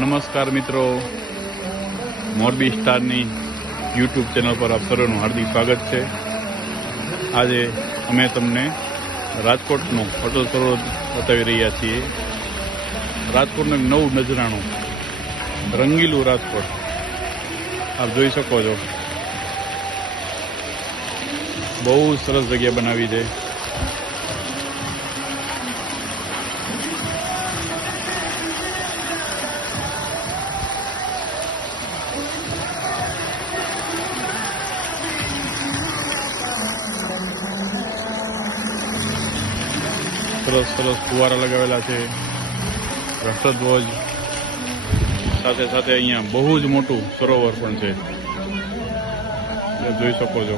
નમસ્કાર મિત્રો, Morbi સ્ટારની YouTube channel પર આપ સર્વનું હાર્દિક સ્વાગત છે। આજે અમે તમને રાજકોટનું અટલ સરોવર બતાવી રહ્યા છીએ। રાજકોટનું એક નવું નજરાણું, રંગીલું રાજકોટ આપ જોઈ શકો છો। બહુ સરસ જગ્યા બનાવી છે। સરસ સરસ ફુવારા લગાવેલા છે, રાષ્ટ્રધ્વજ સાથે સાથે અહીંયા બહુ જ મોટું સરોવર પણ છે, જોઈ શકો છો।